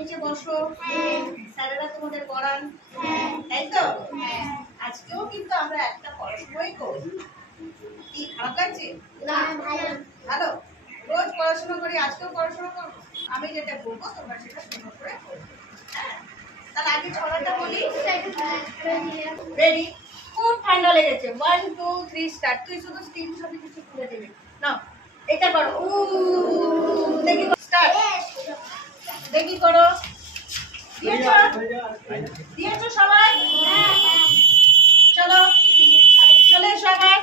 বেঞ্চে বসো, স্যারেরা তোমাদের পড়ান, তাই তো? আজকেও কিন্তু আমরা একটা পড়াশোনাই করি। কি খারাপ লাগছে? ভালো, রোজ পড়াশোনা করি, আজকেও পড়াশোনা করবো। আমি যেটা বলবো তোমরা সেটা সুন্দর করে করবে। তাহলে আগে ছড়াটা বলি। রেডি? খুব ঠান্ডা লেগেছে। 1 2 3 স্টার্ট। তুই শুধু স্ক্রিনশটে কিছু তুলে দিবি না, এটা করো। দেখি স্টার্ট, দেখি করো। দিয়েছো সবাই? চলো চলে সবাই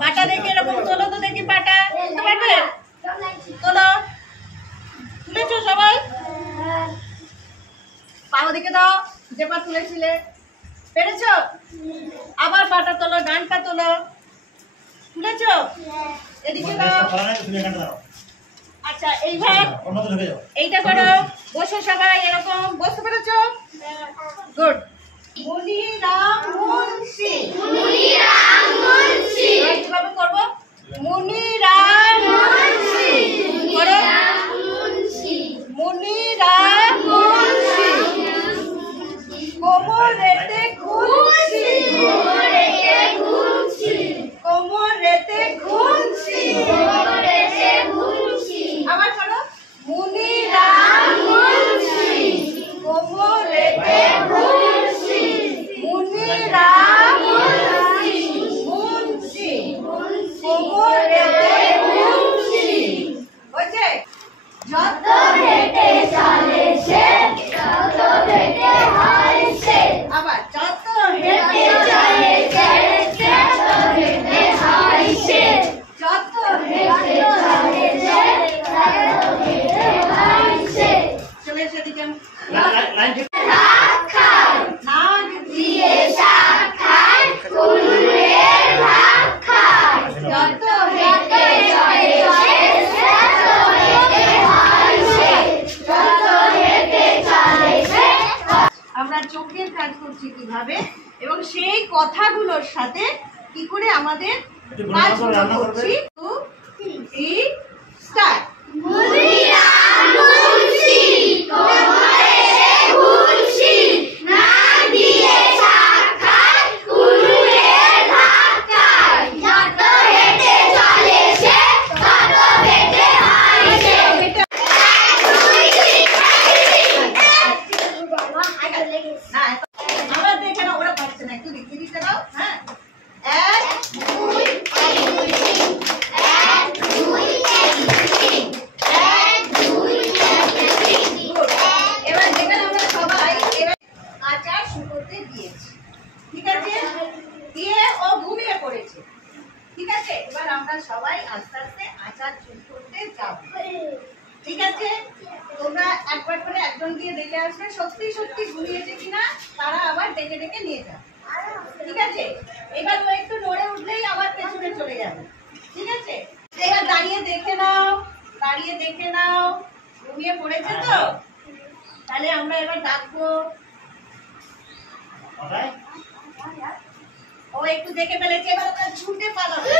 পাটা দেখে এরকম তোলো তো, দেখি পাটা তুলতে পারবে? তোলো, তুলেছো সবাই? পাও দিকে দাও, যে পা তুলেছিলে। পেরেছো? আবার পাটা তোলো, ডানটা তোলো। তুলেছো? এদিকে দাও। আচ্ছা এইবার এইটা করো। বসো সবাই এরকম, বসতে পেরেছো? গুড। মুনিরাম মুন্সি। মুনিরাম মুন্সি। কিভাবে করবো? মুনিরাম মুন্সি। করো। মুনিরাম মুন্সি। কোমরেতে খুনসি। কোমরেতে খুনসি। কোমরেতে খুনসি। কোমরেতে খুনসি। আবার করো। মুনিরাম মুন্সি। কোমরেতে খুনসি। মুনিরাম মুন্সি। মুন্সি। কোমরেতে খুনসি। হয়েছে? যত হেঁটে চলে সে, তত হেঁটে হয় সে। আবার যত হেঁটে চলে সে, তত হেঁটে হয় সে। যত হেঁটে চলে সে, তত হেঁটে হয় সে। চলে এসে দিকে ভাত খায়, নাক দিয়ে শাক খায়, কুলুয়ের ভাত খায়। যত হেঁটে চলে সে, তত হেঁটে হয় সে। যত হেঁটে চলে সে। আমরা চোখের কাজ করছি কিভাবে এবং সেই কথাগুলোর সাথে কি করে আমাদের কাজগুলো করছি। 2 3 স্টার্ট। মুনিরাম মুন্সি। কোমরেতে খুনসি। নাক দিয়ে শাক খায়, কুলুয়ের ভাত খায়। যত হেঁটে চলে সে, তত হেঁটে হয় সে। আবার দেখে না, ওরা পাচ্ছে না, একটু লিখে দিতে দাও। হ্যাঁ, 1 2 1 2 3। 1 2 1 2 3। 1 2 1 2 3। এবার দেখেন আমরা সবাই এবার আচার শুকোতে দিয়েছি, ঠিক আছে? দিয়ে ও ঘুমিয়ে পড়েছে, ঠিক আছে? এবার আমরা সবাই আস্তে আস্তে আচার শুকোতে যাব, ঠিক আছে? তোমরা একবার করে একজন দিয়ে দেখে আসবে সত্যি সত্যি ঘুমিয়েছে কিনা, তারা আবার ডেকে ডেকে নিয়ে যাবে, ঠিক আছে? এবার ও একটু নড়ে উঠলেই আবার পেছনে চলে যাবে, ঠিক আছে? এবার দাঁড়িয়ে দেখে নাও, দাঁড়িয়ে দেখে নাও ঘুমিয়ে পড়েছে তো। তাহলে আমরা এবার ডাকবো। ও একটু দেখে ফেলেছে, এবার ওটা ছুটে পালাবে।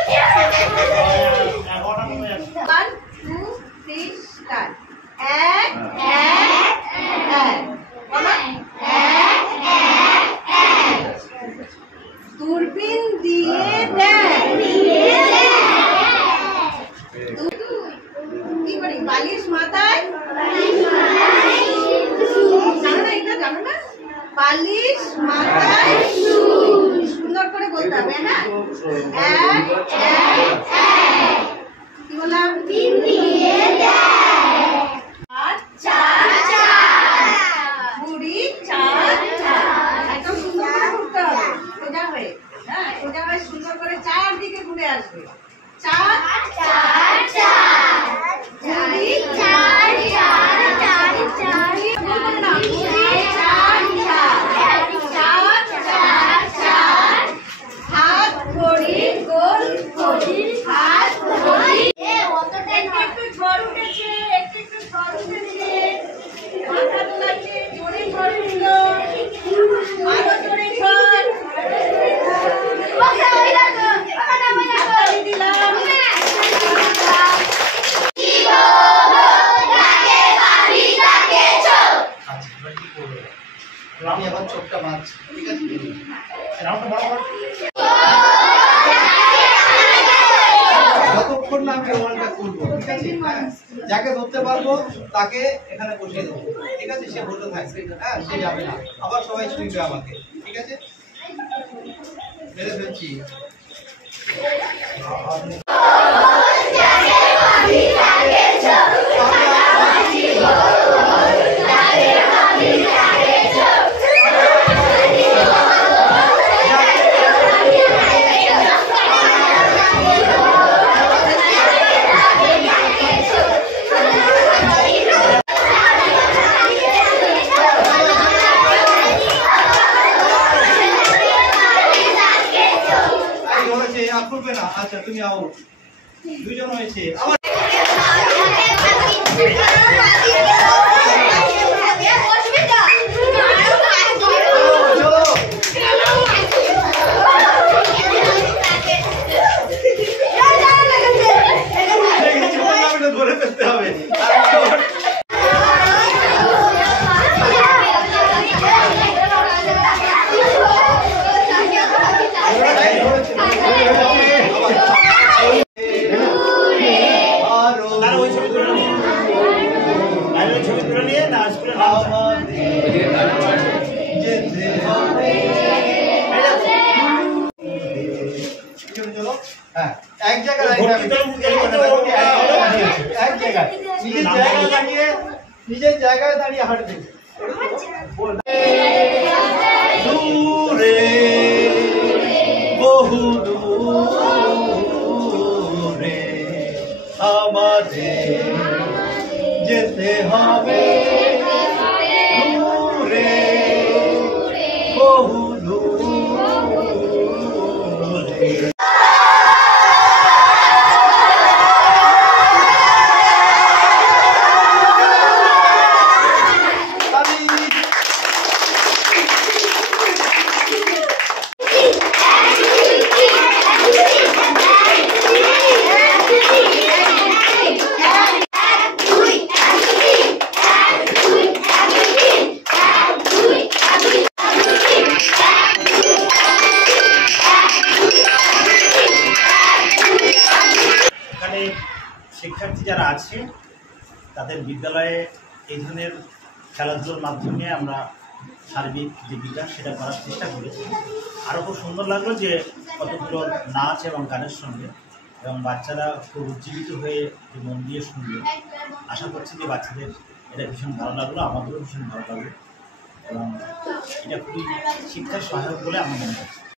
1 2 3 স্টার্ট। 1 1 1 বলো। 1 1 1 দূরবীন দিয়ে দেখ। কি করি? বালিশ মাথায়। জানো না এটা? জানো না? বালিশ মাথায় সুন্দর করে বলতে হবে। হ্যাঁ, 1 1 1 কি বললাম? দিন দিয়ে দেখ। 4 4 বুড়ি 4 4। একদম সুন্দর করে ঘুরতে হবে, সোজা হয়ে। হ্যাঁ, সোজা হয়ে সুন্দর করে চারদিকে ঘুরে আসবে। 4 4 4 বুড়ি 4 4 4 4 বলবো না, বুড়ি 4 4 4 4 4 হাত ঘড়ি গোল ঘড়ি হাত ঘড়ি। একটু ঝড় উঠেছে, একটু ঝড় উঠেছে, মাথা দোলাচ্ছে, জোরে ঝড় উঠলো, আরো জোরে ঝড়। দিলাম। যতক্ষণ না আমি রোমানটা খুলবো, ঠিক আছে? যাকে ধরতে পারবো তাকে এখানে বসিয়ে দেবো, ঠিক আছে? সে বলতে থাকবে, হ্যাঁ, সে যাবে না। আবার সবাই ছুঁইবে আমাকে, ঠিক আছে? মেরে ফেলছি। খুলবে না, আচ্ছা তুমি আউট। দুইজন হয়েছে আবার। ধরে ফেলতে হবে। এক জায়গায় নিজের জায়গায় দাঁড়িয়ে হাঁটবে। দূরে বহু দূরে আমাদের যেতে হবে, দূরে বহু দূরে। শিক্ষার্থী যারা আছে তাদের বিদ্যালয়ে এই ধরনের খেলাধুলোর মাধ্যমে আমরা সার্বিক যে বিকাশ সেটা করার চেষ্টা করেছি। আরও খুব সুন্দর লাগলো যে কতগুলো নাচ এবং গানের সঙ্গে এবং বাচ্চারা খুব উজ্জীবিত হয়ে মন দিয়ে শুনলো। আশা করছি যে বাচ্চাদের এটা ভীষণ ভালো লাগলো, আমাদেরও ভীষণ ভালো লাগলো এবং এটা খুবই শিক্ষার সহায়ক বলে আমার মনে হচ্ছে।